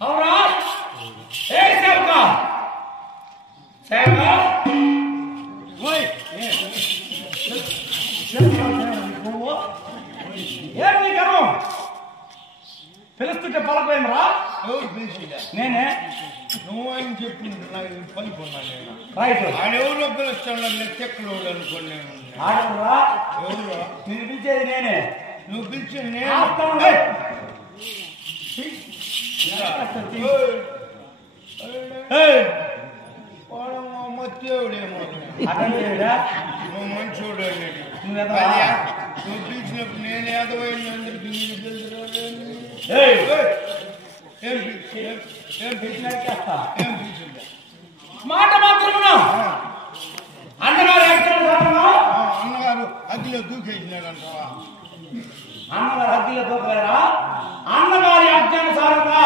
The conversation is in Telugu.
అవునా ఏ సేవకా సేవకా ఓయ్ ఏం నీ కర్మ పిలుస్తుంటే పలకలేమరా ఎవరు పిలిచిదా నేనే నువ్వు ఆయన చెప్పింది నాకు పలుకున్నాను నేను రైట్ ఆడెవరో పిలుస్తాను లెక్కెక్కడు అనుకోండి నేను ఆడరా ఎవరు నేను పిలిచేది నేనే నువ్వు పిలిచి మత్తేవుడేమో నువ్వు మంచోడు నువ్వు పిలిచినప్పుడు నేను ఏదవైనా అందరికి ఏం పిలిచిందా మాట మాత్రమునా అన్నగారు అన్నగారు అగ్గిలో దూకేసినాడంటావా అన్నగారు అగ్గిలో దూకలేరా అన్నగారి అజ్ఞానుసారంగా